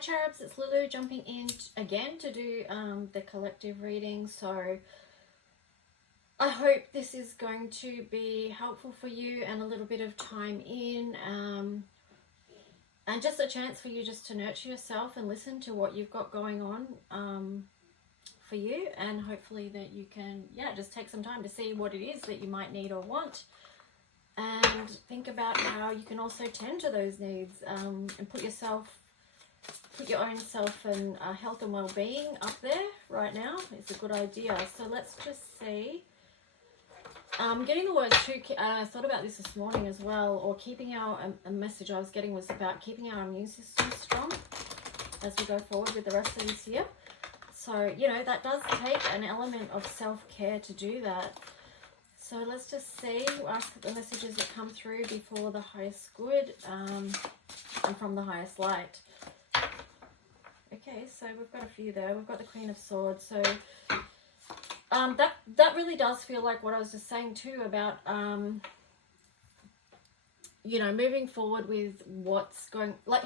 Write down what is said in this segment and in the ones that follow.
Cherubs, it's Lulu jumping in again to do the collective reading. So I hope this is going to be helpful for you and a little bit of time in, and just a chance for you just to nurture yourself and listen to what you've got going on for you, and hopefully that you can, yeah, just take some time to see what it is that you might need or want, and think about how you can also tend to those needs, and put your own self and health and well-being up there right now. It's a good idea. So let's just see. Getting the words too, I thought about this morning as well, or keeping a message I was getting was about keeping our immune system strong as we go forward with the rest of this year. So, you know, that does take an element of self-care to do that. So let's just see, ask the messages that come through before the highest good, and from the highest light. Okay, so we've got a few there. We've got the Queen of Swords. So that really does feel like what I was just saying too about, you know, moving forward with what's going, like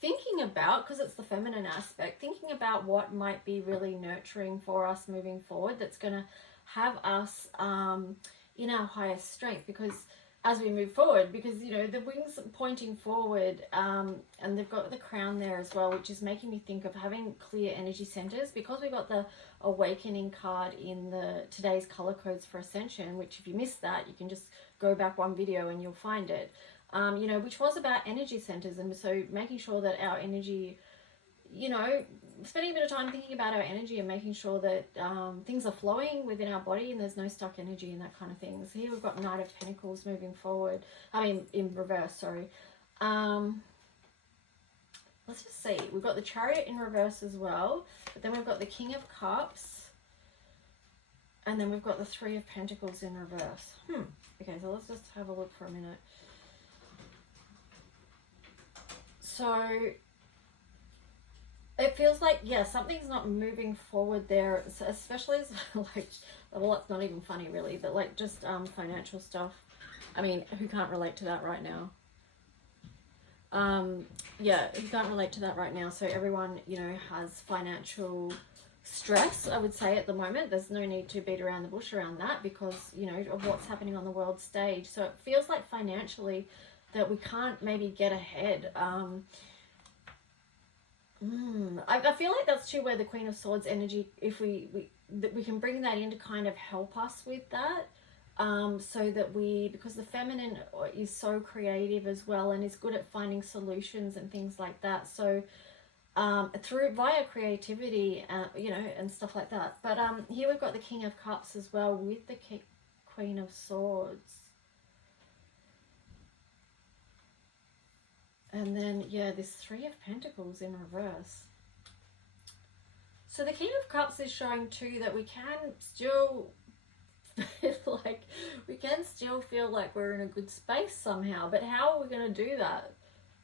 thinking about, because it's the feminine aspect, thinking about what might be really nurturing for us moving forward, that's going to have us in our highest strength, because as we move forward, because, you know, the wings pointing forward, and they've got the crown there as well, which is making me think of having clear energy centers, because we got the awakening card in the today's color codes for ascension, which if you missed that, you can just go back one video and you'll find it, you know, which was about energy centers. And so making sure that our energy, you know, spending a bit of time thinking about our energy and making sure that things are flowing within our body and there's no stuck energy and that kind of thing. So here we've got Knight of Pentacles moving forward. I mean, in reverse, sorry. Let's just see. We've got the Chariot in reverse as well. But then we've got the King of Cups. And then we've got the Three of Pentacles in reverse. Okay, so let's just have a look for a minute. So it feels like, yeah, something's not moving forward there, especially as, like, well, it's not even funny really, but like just financial stuff. I mean, who can't relate to that right now? Yeah, who can't relate to that right now? So everyone, you know, has financial stress, I would say, at the moment. There's no need to beat around the bush around that, because, you know, of what's happening on the world stage. So it feels like financially that we can't maybe get ahead. I feel like that's too where the Queen of Swords energy, if we can bring that in to kind of help us with that, so that because the feminine is so creative as well and is good at finding solutions and things like that. So via creativity, you know, and stuff like that. But here we've got the King of Cups as well with the Queen of Swords. And then, yeah, this Three of Pentacles in reverse. So the King of Cups is showing too that we can still feel like we're in a good space somehow. But how are we going to do that?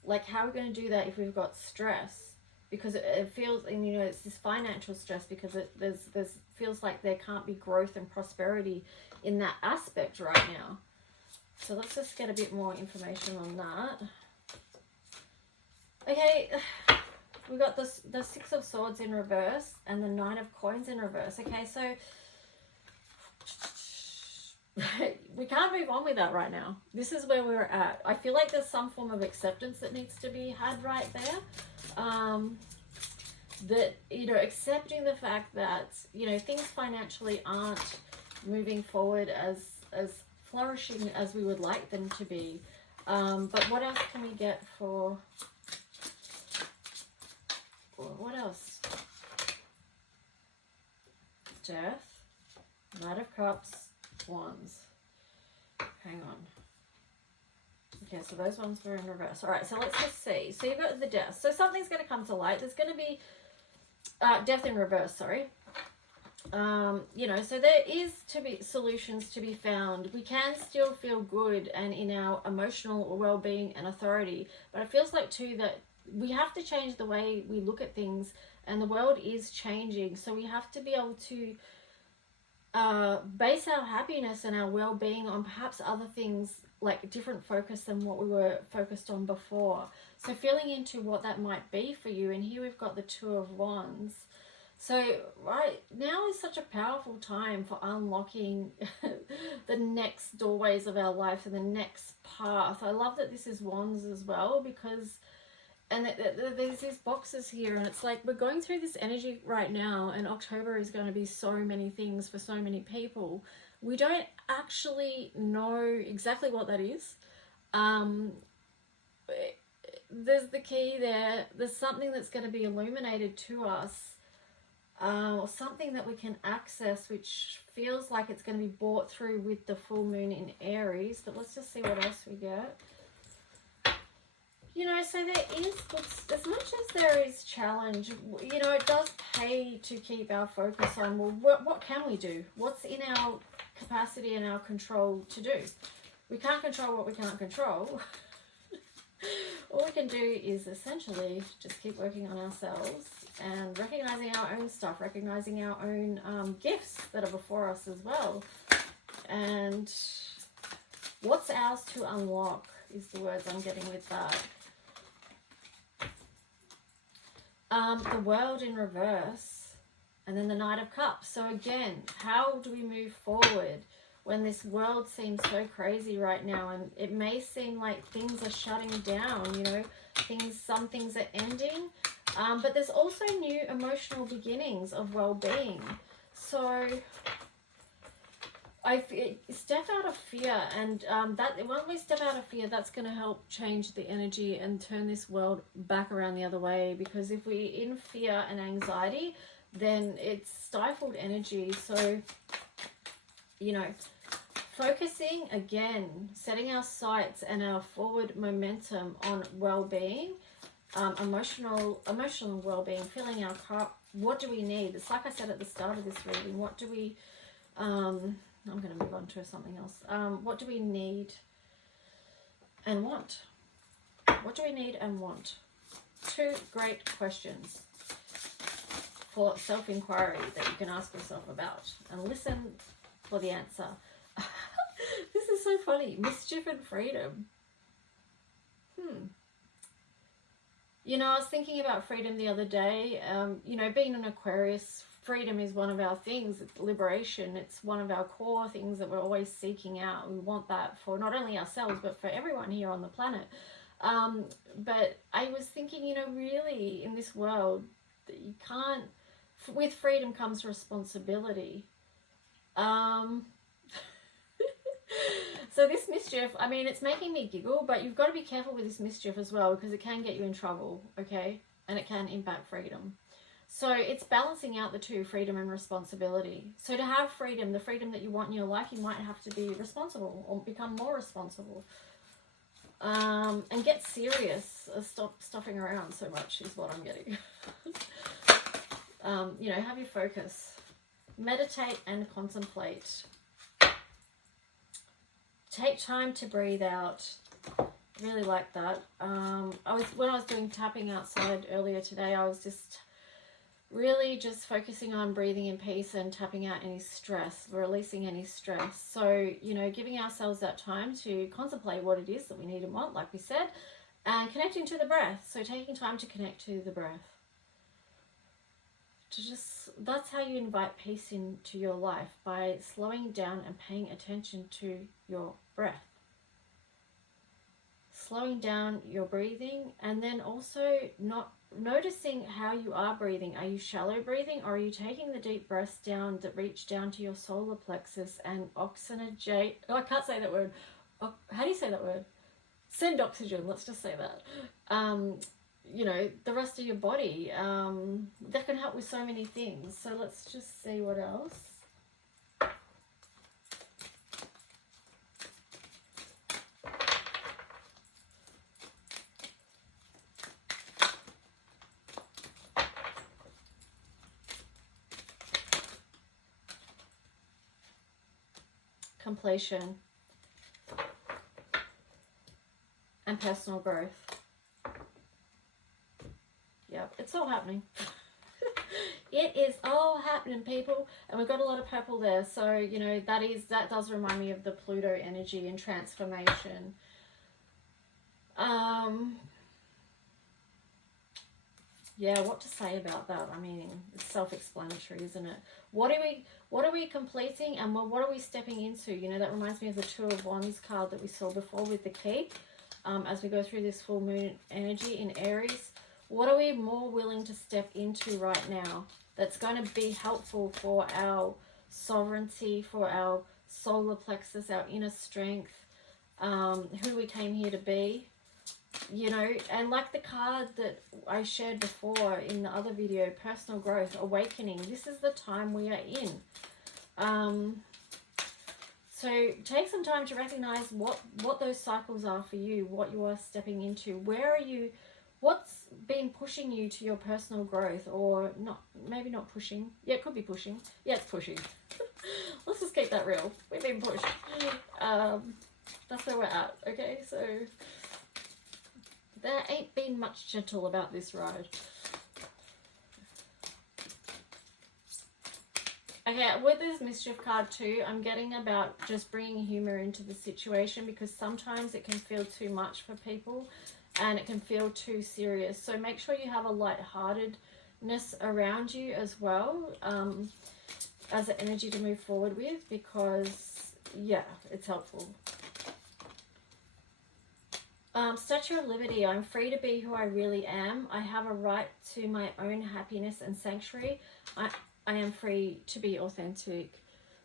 Like, how are we going to do that if we've got stress? Because it feels, and you know, it's this financial stress, because there's feels like there can't be growth and prosperity in that aspect right now. So let's just get a bit more information on that. Okay, we got the Six of Swords in reverse and the Nine of Coins in reverse. Okay, so we can't move on with that right now. This is where we're at. I feel like there's some form of acceptance that needs to be had right there. That, you know, accepting the fact that, you know, things financially aren't moving forward as flourishing as we would like them to be. But what else can we get for... What else? Death, Knight of Cups, Wands. Hang on. Okay, so those ones were in reverse. All right, so let's just see. So you've got the Death. So something's going to come to light. There's going to be Death in reverse, sorry. You know, so there is to be solutions to be found. We can still feel good and in our emotional well-being and authority, but it feels like too that we have to change the way we look at things, and the world is changing. So we have to be able to base our happiness and our well-being on perhaps other things like different focus than what we were focused on before. So feeling into what that might be for you. And here we've got the Two of Wands. So right now is such a powerful time for unlocking the next doorways of our life and the next path. I love that this is Wands as well, because and there's these boxes here, and it's like we're going through this energy right now, and October is going to be so many things for so many people. We don't actually know exactly what that is. There's the key there. There's something that's going to be illuminated to us, or something that we can access, which feels like it's going to be brought through with the full moon in Aries. But let's just see what else we get. You know, so there is, as much as there is challenge, you know, it does pay to keep our focus on, well, what can we do? What's in our capacity and our control to do? We can't control what we can't control. All we can do is essentially just keep working on ourselves and recognizing our own stuff, recognizing our own gifts that are before us as well. And what's ours to unlock is the words I'm getting with that. The World in reverse, and then the Knight of Cups. So again, how do we move forward when this world seems so crazy right now, and it may seem like things are shutting down, you know, some things are ending, but there's also new emotional beginnings of well-being. So I step out of fear, and that when we step out of fear, that's going to help change the energy and turn this world back around the other way. Because if we're in fear and anxiety, then it's stifled energy. So, you know, focusing again, setting our sights and our forward momentum on well-being, emotional well-being, filling our cup. What do we need? It's like I said at the start of this reading. What do we I'm going to move on to something else. What do we need and want? What do we need and want? Two great questions for self-inquiry that you can ask yourself about, and listen for the answer. This is so funny. Mischief and freedom. You know, I was thinking about freedom the other day. You know, being an Aquarius, freedom is one of our things. It's liberation. It's one of our core things that we're always seeking out. We want that for not only ourselves, but for everyone here on the planet. But I was thinking, you know, really in this world, you can't, with freedom comes responsibility. So this mischief, I mean, it's making me giggle, but you've got to be careful with this mischief as well, because it can get you in trouble, okay? And it can impact freedom. So it's balancing out the two, freedom and responsibility. So to have freedom, the freedom that you want in your life, you might have to be responsible or become more responsible. And get serious. Stop stuffing around so much is what I'm getting. You know, have your focus. Meditate and contemplate. Take time to breathe out. Really like that. When I was doing tapping outside earlier today, I was just really just focusing on breathing in peace and tapping out any stress, releasing any stress. So, you know, giving ourselves that time to contemplate what it is that we need and want, like we said, and connecting to the breath. So taking time to connect to the breath. That's how you invite peace into your life, by slowing down and paying attention to your breath. Slowing down your breathing, and then also not noticing how you are breathing. Are you shallow breathing, or are you taking the deep breaths down that reach down to your solar plexus and oxygenate? Oh, I can't say that word. How do you say that word? Send oxygen. Let's just say that. You know, the rest of your body. That can help with so many things. So let's just see what else. Completion and personal growth. Yep, it's all happening. It is all happening, people. And we've got a lot of purple there. So, you know, that does remind me of the Pluto energy and transformation. Yeah, what to say about that? I mean, it's self-explanatory, isn't it? What are we completing, and what are we stepping into? You know, that reminds me of the Two of Wands card that we saw before with the key. As we go through this full moon energy in Aries, what are we more willing to step into right now that's going to be helpful for our sovereignty, for our solar plexus, our inner strength, who we came here to be? You know, and like the card that I shared before in the other video, personal growth, awakening, this is the time we are in. So take some time to recognize what those cycles are for you, what you are stepping into. Where are you, what's been pushing you to your personal growth, or not, maybe not pushing. Yeah, it could be pushing. Yeah, it's pushing. Let's just keep that real. We've been pushed. That's where we're at, okay? So there ain't been much gentle about this ride. Okay, with this mischief card too, I'm getting about just bringing humor into the situation, because sometimes it can feel too much for people and it can feel too serious. So make sure you have a lightheartedness around you as well, as an energy to move forward with, because yeah, it's helpful. Statue of Liberty, I'm free to be who I really am. I have a right to my own happiness and sanctuary. I am free to be authentic.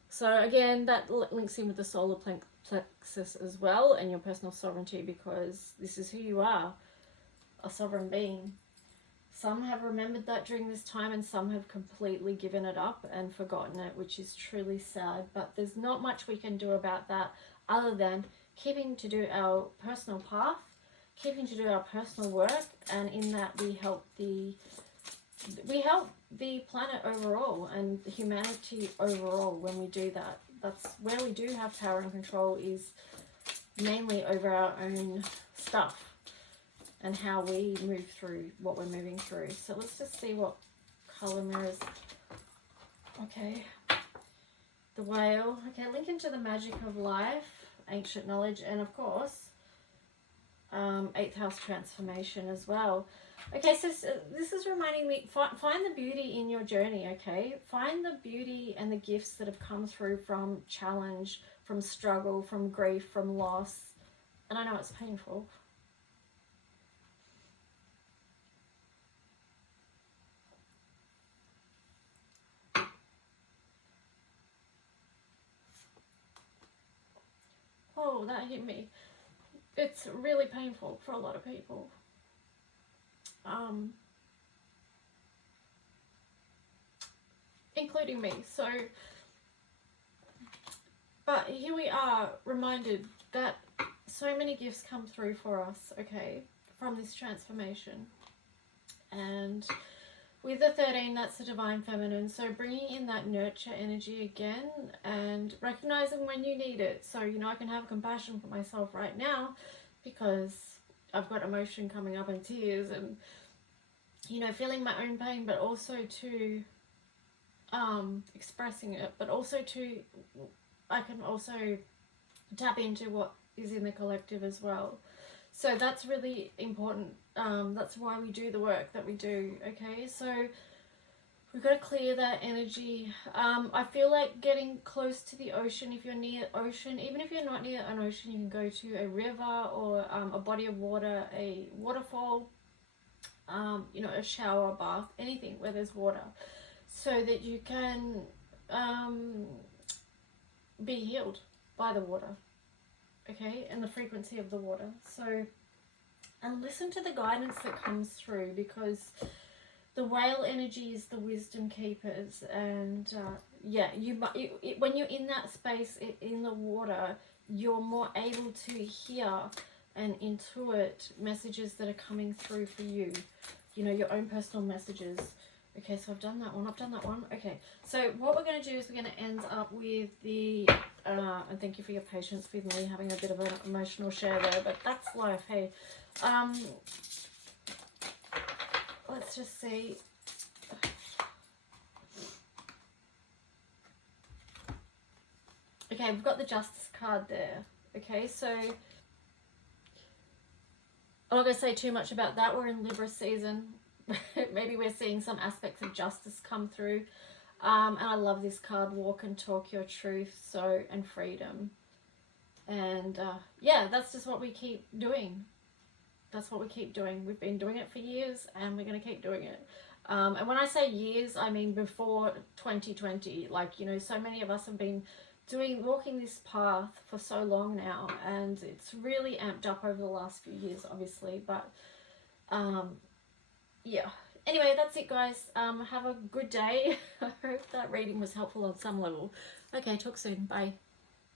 So again, that links in with the solar plexus as well, and your personal sovereignty, because this is who you are, a sovereign being. Some have remembered that during this time, and some have completely given it up and forgotten it, which is truly sad. But there's not much we can do about that other than keeping to do our personal path, keeping to do our personal work, and in that we help the planet overall and humanity overall when we do that. That's where we do have power and control, is mainly over our own stuff and how we move through what we're moving through. So let's just see what color mirrors. Okay, the Whale. Okay, link into the magic of life, ancient knowledge, and of course 8th house transformation as well. Okay, so this is reminding me, find the beauty in your journey, okay? Find the beauty and the gifts that have come through from challenge, from struggle, from grief, from loss. And I know it's painful. Oh, that hit me. It's really painful for a lot of people. Including me. So, but here we are, reminded that so many gifts come through for us, okay, from this transformation. And with the 13, that's the divine feminine. So bringing in that nurture energy again and recognizing when you need it. So, you know, I can have compassion for myself right now because I've got emotion coming up and tears and, you know, feeling my own pain, but also to expressing it, but also to, I can also tap into what is in the collective as well. So that's really important. That's why we do the work that we do, okay? So we've got to clear that energy. I feel like getting close to the ocean, if you're near ocean, even if you're not near an ocean, you can go to a river or a body of water, a waterfall, you know, a shower, bath, anything where there's water, so that you can be healed by the water, okay, and the frequency of the water. So, and listen to the guidance that comes through, because the whale energy is the wisdom keepers, and yeah, when you're in that space in the water, you're more able to hear and intuit messages that are coming through for you, you know, your own personal messages. Okay, so I've done that one. Okay, so what we're going to do is we're going to end up with the, and thank you for your patience with me having a bit of an emotional share there, but that's life, hey. Let's just see. Okay, we've got the Justice card there. Okay, so I'm not going to say too much about that. We're in Libra season. Maybe we're seeing some aspects of justice come through. And I love this card, walk and talk your truth, and freedom. And yeah, that's just what we keep doing. That's what we keep doing. We've been doing it for years and we're going to keep doing it. And when I say years, I mean before 2020. Like, you know, so many of us have been walking this path for so long now, and it's really amped up over the last few years, obviously. But yeah. Anyway, that's it, guys. Have a good day. I hope that reading was helpful on some level. Okay, talk soon. Bye.